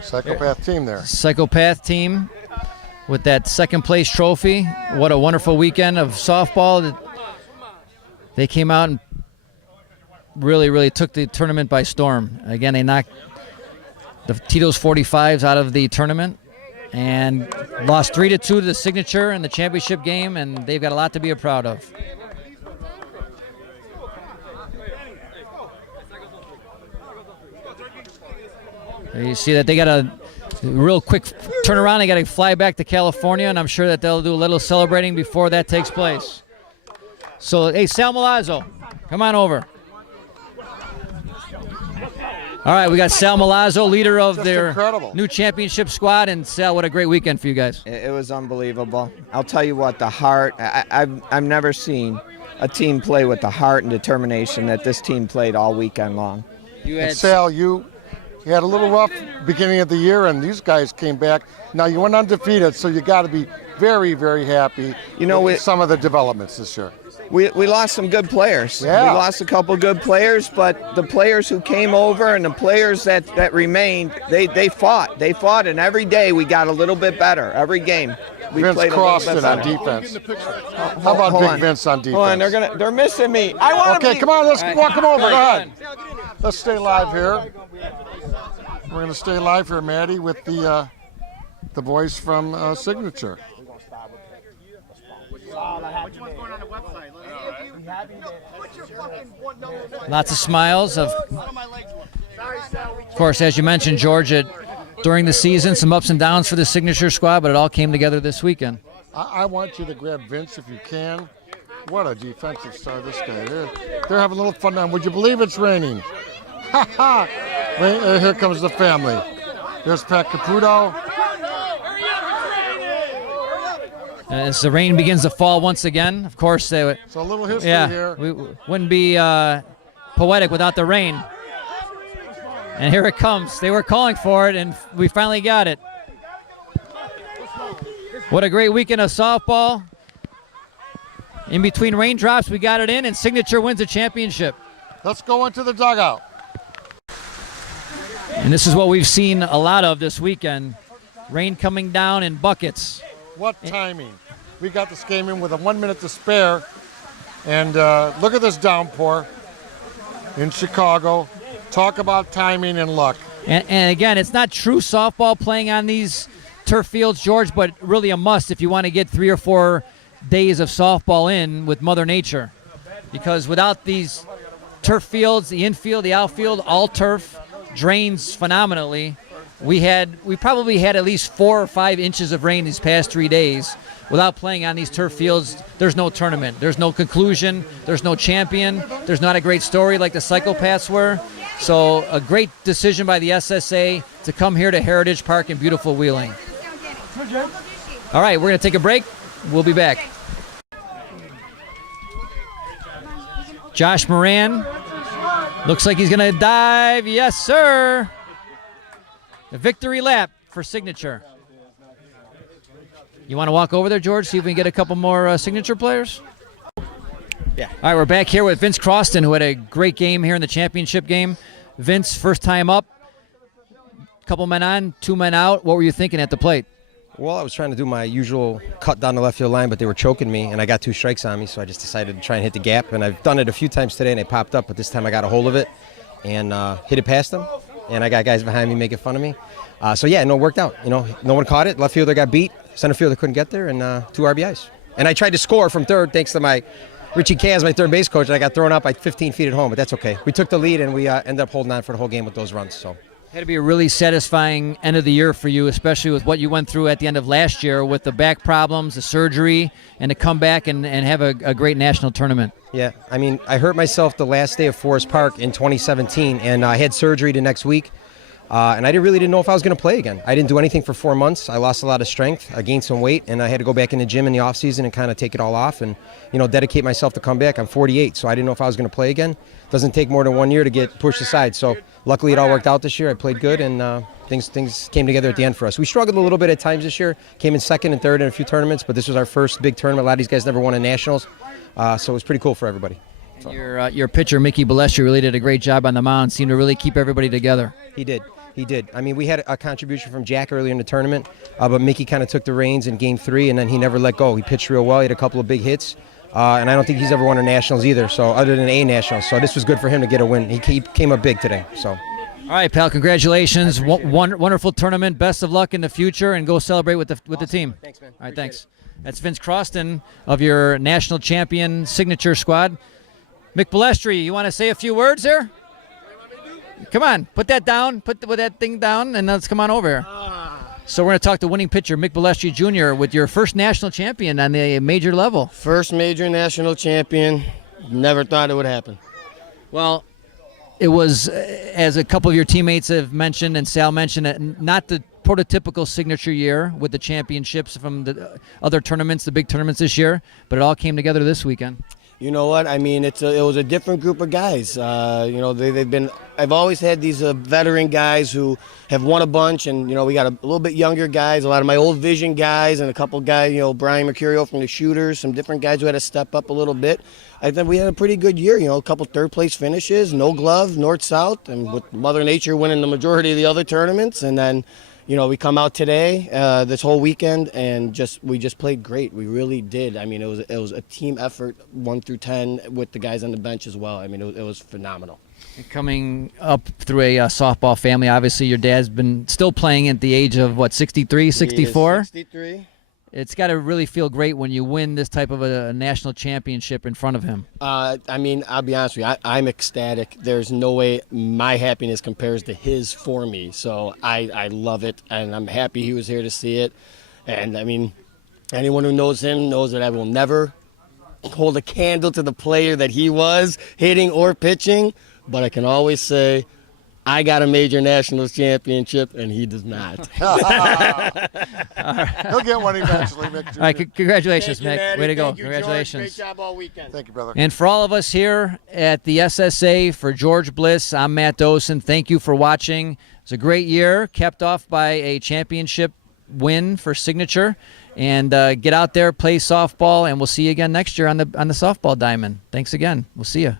Psychopath team there. Psychopath team with that second place trophy. What a wonderful weekend of softball. They came out and really took the tournament by storm. Again, they knocked the Tito's 45s out of the tournament and lost 3-2 to the Signature in the championship game, and they've got a lot to be proud of. You see that they got a real quick turnaround. They got to fly back to California, and I'm sure that they'll do a little celebrating before that takes place. So, hey, Sal Milazzo, come on over. All right, we got Sal Milazzo, leader of their new championship squad. And Sal, what a great weekend for you guys. It was unbelievable. I'll tell you what, the heart, I've never seen a team play with the heart and determination that this team played all weekend long. And Sal, you had a little rough beginning of the year, and these guys came back. Now, you went undefeated, so you got to be very, very happy with some of the developments this year. We lost some good players. Yeah. We lost a couple good players, but the players who came over and the players that remained, they fought. They fought, and every day we got a little bit better. Every game we Vince played Croston on defense. How about Big Vince on defense? Hold on, they're missing me. Okay, come on, let's walk them over. Go ahead. Let's stay live here. We're going to stay live here, Maddie, with the boys from Signature. Lots of smiles. Of course, as you mentioned, George, during the season, some ups and downs for the Signature squad, but it all came together this weekend. I want you to grab Vince if you can. What a defensive star this guy is. They're having a little fun now. Would you believe it's raining? Ha ha! Here comes the family. There's Pat Caputo. As the rain begins to fall once again, of course, so a little history here. We wouldn't be poetic without the rain. And here it comes. They were calling for it, and we finally got it. What a great weekend of softball. In between raindrops, we got it in, and Signature wins the championship. Let's go into the dugout. And this is what we've seen a lot of this weekend. Rain coming down in buckets. What timing. We got this game in with 1 minute to spare. And look at this downpour in Chicago. Talk about timing and luck. And again, it's not true softball playing on these turf fields, George, but really a must if you want to get 3 or 4 days of softball in with Mother Nature. Because without these turf fields, the infield, the outfield, all turf, drains phenomenally. We probably had at least 4 or 5 inches of rain these past 3 days. Without playing on these turf fields, there's no tournament. There's no conclusion. There's no champion. There's not a great story like the Psychopaths were. So a great decision by the SSA to come here to Heritage Park in beautiful Wheeling. All right, we're going to take a break. We'll be back. Josh Moran looks like he's going to dive. Yes, sir. A victory lap for Signature. You want to walk over there, George, see if we can get a couple more Signature players? Yeah. All right, we're back here with Vince Croston, who had a great game here in the championship game. Vince, first time up, couple men on, 2 men out. What were you thinking at the plate? Well, I was trying to do my usual cut down the left field line, but they were choking me, and I got 2 strikes on me, so I just decided to try and hit the gap. And I've done it a few times today, and they popped up, but this time I got a hold of it and hit it past them. And I got guys behind me making fun of me. So, yeah, no, it worked out. You know, no one caught it. Left fielder got beat. Center fielder couldn't get there, and 2 RBIs. And I tried to score from third thanks to my Richie Kaz, my third base coach, and I got thrown out by 15 feet at home, but that's okay. We took the lead, and we ended up holding on for the whole game with those runs. So. Had to be a really satisfying end of the year for you, especially with what you went through at the end of last year with the back problems, the surgery, and to come back and have a great national tournament. Yeah, I mean, I hurt myself the last day of Forest Park in 2017, and I had surgery the next week. And I really didn't know if I was going to play again. I didn't do anything for 4 months. I lost a lot of strength. I gained some weight, and I had to go back in the gym in the off season and kind of take it all off and, dedicate myself to come back. I'm 48, so I didn't know if I was going to play again. It doesn't take more than 1 year to get pushed aside. So luckily it all worked out this year. I played good, and things came together at the end for us. We struggled a little bit at times this year. Came in second and third in a few tournaments, but this was our first big tournament. A lot of these guys never won a nationals, so it was pretty cool for everybody. Your pitcher, Mickey Balestri, really did a great job on the mound. Seemed to really keep everybody together. He did. He did. I mean, we had a contribution from Jack earlier in the tournament, but Mickey kind of took the reins in Game 3, and then he never let go. He pitched real well. He had a couple of big hits, and I don't think he's ever won a Nationals either, so other than A Nationals. So this was good for him to get a win. He came up big today. So. All right, pal. Congratulations. Wonderful tournament. Best of luck in the future, and go celebrate with the team. Thanks, man. All right, thanks. That's Vince Croston of your national champion signature squad. Mick Balestri, you want to say a few words there? Come on, put that down. Put that thing down, and let's come on over here. So we're going to talk to winning pitcher Mickey Balestri Jr. with your first national champion on the major level. First major national champion. Never thought it would happen. Well, it was, as a couple of your teammates have mentioned and Sal mentioned, not the prototypical signature year with the championships from the other tournaments, the big tournaments this year, but it all came together this weekend. You know what? I mean, it was a different group of guys. They've been. I've always had these veteran guys who have won a bunch, and we got a little bit younger guys. A lot of my old Vision guys, and a couple guys. Brian Mercurio from the Shooters. Some different guys who had to step up a little bit. I think we had a pretty good year. A couple third-place finishes, no glove, north-south, and with Mother Nature winning the majority of the other tournaments, and then. We come out today, this whole weekend, and we just played great. We really did. I mean, it was a team effort, 1 through 10, with the guys on the bench as well. I mean, it was phenomenal. Coming up through a softball family, obviously your dad's been still playing at the age of, 63, 64? 63. It's got to really feel great when you win this type of a national championship in front of him. I mean, I'll be honest with you. I'm ecstatic. There's no way my happiness compares to his for me. So I love it, and I'm happy he was here to see it. And, I mean, anyone who knows him knows that I will never hold a candle to the player that he was, hitting or pitching. But I can always say, I got a major nationals championship, and he does not. He'll get one eventually, Mick Jr. All right, congratulations, Thank you, Mick. Maddie. Way to go. Thank you, Congratulations. George. Great job all weekend. Thank you, brother. And for all of us here at the SSA, for George Bliss, I'm Matt Dosen. Thank you for watching. It's a great year, capped off by a championship win for Signature. And get out there, play softball, and we'll see you again next year on the softball diamond. Thanks again. We'll see you.